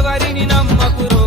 ఎవరిని నమ్మకురు?